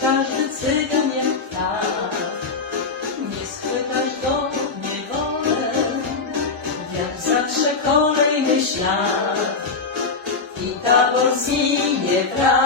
każdy mnie ptak. Nie schwytać go nie wolę, jak zawsze kolejny ślad. I tabor zginie wraz